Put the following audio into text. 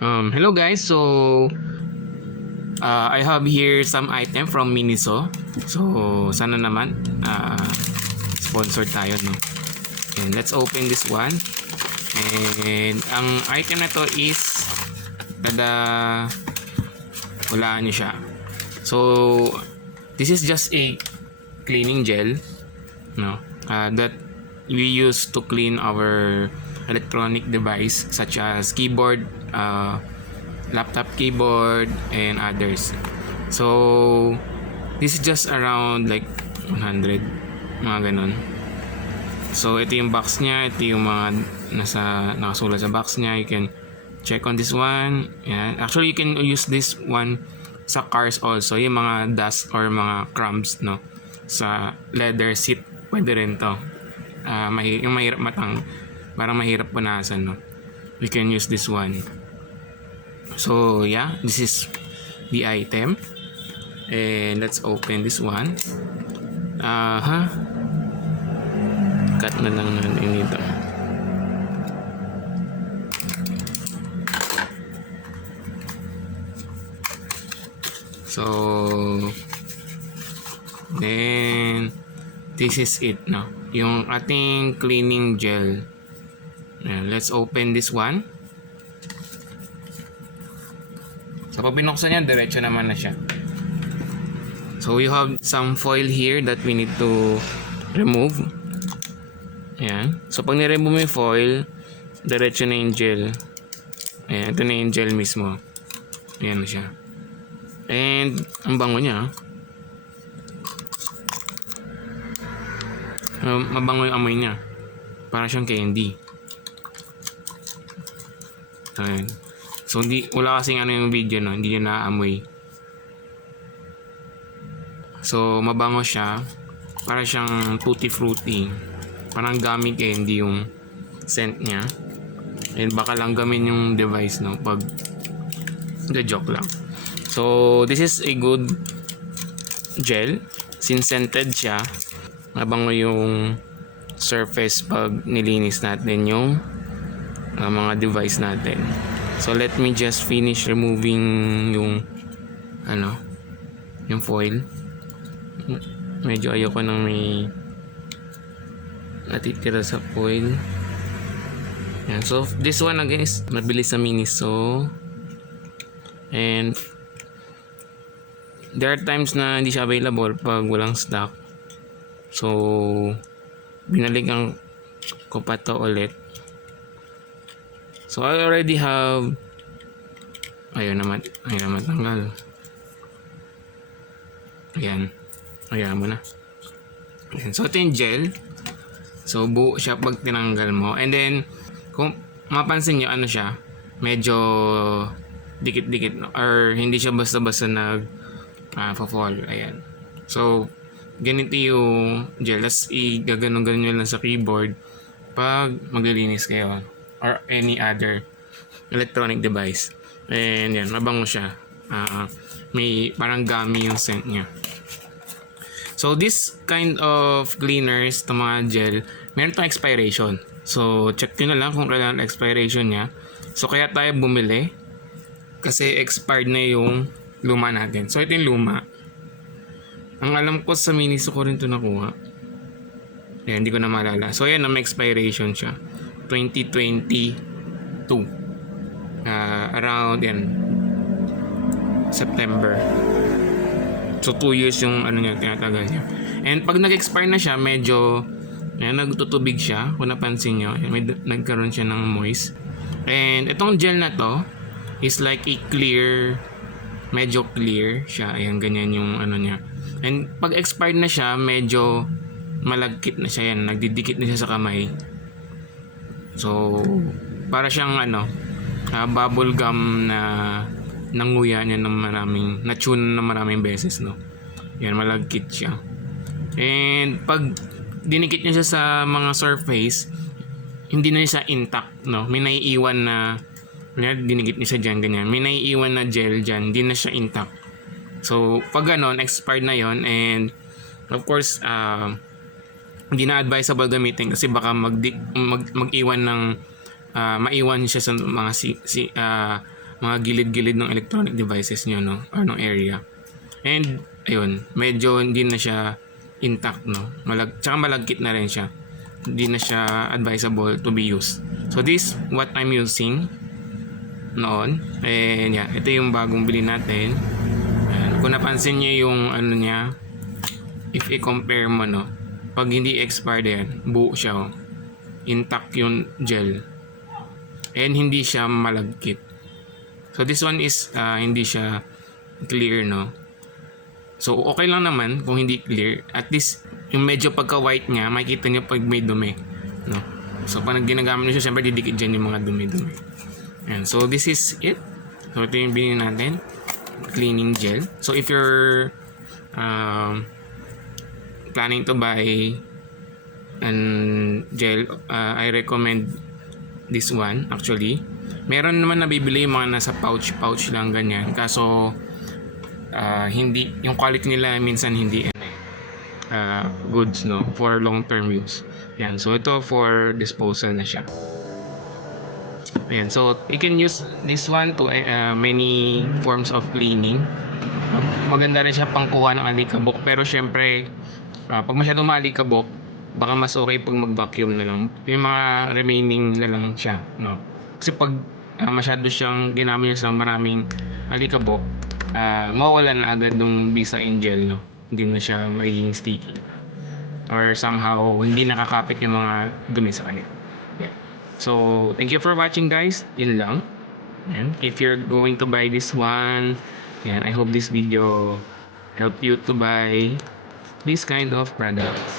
Hello guys, so I have here some item from Miniso. So sana naman sponsor tayo, no. And let's open this one. And ang item na to is kada hulaan niyo siya. So this is just a cleaning gel, no, that we use to clean our electronic device such as keyboard, laptop keyboard, and others. So this is just around like 100, mga ganun. So ito yung box niya, ito yung mga nakasulat sa box niya. You can check on this one. Yan. Actually, you can use this one sa cars also, yung mga dust or mga crumbs, no, sa leather seat, pwede rin to. Yung mahirap parang mahirap punasan, no, we can use this one. So yeah, this is the item, and let's open this one. Cut na lang natin dito. So then this is it, no, yung ating cleaning gel. Let's open this one. So pag binuksan niya, diretso naman na siya. So we have some foil here that we need to remove. Ayan. So pag niremove mo yung foil, diretso na yung gel. Ayan, ito na yung gel mismo. Ayan na siya. And ang bango niya. Mabango yung amoy niya. Para siyang candy. Ayan. So wala kasing yung video, no, hindi niya naaamoy. So mabango siya. Para siyang tutti frutti. Parang gummy candy yung scent niya. And baka lang gamin yung device, no, pag joke lang. So this is a good gel. Since scented siya, mabango yung surface pag nilinis natin yung mga device natin. So let me just finish removing yung yung foil. Medyo ayoko nang may natitira sa foil. Yan. So this one again is mabilis sa Miniso. And there are times na hindi siya available pag walang stock. So binalikan ko pa to ulit. So I already have, ayun naman tanggal. Ayan mo na. Ayan. So ito yung gel. So buo siya pag tinanggal mo. And then kung mapansin nyo, siya, medyo dikit-dikit, no? Or hindi siya basta-basta fall. Ayan. So ganito yung gel. Tapos igaganon-ganon nyo lang sa keyboard pag maglilinis kayo or any other electronic device. And yan, mabango siya. May parang gummy yung scent niya. So this kind of cleaners, itong mga gel, meron itong expiration. So check nyo na lang kung kailangan expiration niya. So kaya tayo bumili kasi expired na yung luma natin. So ito yung luma. Ang alam ko sa Miniso ko rin ito nakuha. Ayan, hindi ko na maalala. So ayan, may expiration siya. 2022. Around yan, September. So 2 years yung niya, tinatagal niya. And pag nag-expire na siya, medyo nagtutubig siya. Kung napansin nyo, nagkaroon siya ng moist. And itong gel na to is like a clear, medyo clear siya. Ayan, ganyan yung niya. And pag expired na siya, medyo malagkit na siya yan. Nagdidikit na siya sa kamay. So para siyang bubble gum na nanguya niya ng na-tune ng maraming beses, no. Yan, malagkit siya. And pag dinikit niya siya sa mga surface, hindi na siya intact, no. May naiiwan na dinikit niya siya dyan, ganyan. May naiiwan na gel dyan, hindi na siya intact. So pag ganon, expired na yon. And of course, hindi na advisable gamitin kasi baka mag-iwan ng maiwan siya sa mga mga gilid-gilid ng electronic devices nyo, no? Or ng area. And, ayun, medyo hindi na siya intact, no? Tsaka malagkit na rin siya. Hindi na siya advisable to be used. So, this what I'm using noon. And, yeah, ito yung bagong bili natin. Ayan. Kung napansin nyo yung ano niya, if i-compare mo, no? Pag hindi expired yan, buo siya, oh. Intact yung gel. And hindi siya malagkit. So, this one is, hindi siya clear, no? So, okay lang naman kung hindi clear. At least, yung medyo pagka-white niya, makikita niyo pag may dumi. No? So, pag ginagamit niyo siya, syempre didikit dyan yung mga dumi-dumi. Ayan. So, this is it. So, ito yung binili natin. Cleaning gel. So, if you're planning to buy an gel, I recommend this one, actually. Meron naman nabibili yung mga nasa pouch lang ganyan. Kaso, hindi yung quality nila minsan hindi goods, no, for long term use. Yan, so ito for disposal na siya. Ayan, so you can use this one to many forms of cleaning. Maganda rin siya pangkuha ng alikabok, pero syempre pag masyadong maalikabok, baka mas okay pag mag-vacuum na lang yung mga remaining na lang siya, no? Kasi pag masyado siyang ginamit sa maraming alikabok, mawawalan na agad ng Visa Angel, no? Hindi na siya magiging sticky. Or somehow, hindi nakakapit yung mga dumi sa kanya. Yeah. So, thank you for watching, guys. Yun lang. And if you're going to buy this one, yan, I hope this video help you to buy this kind of products.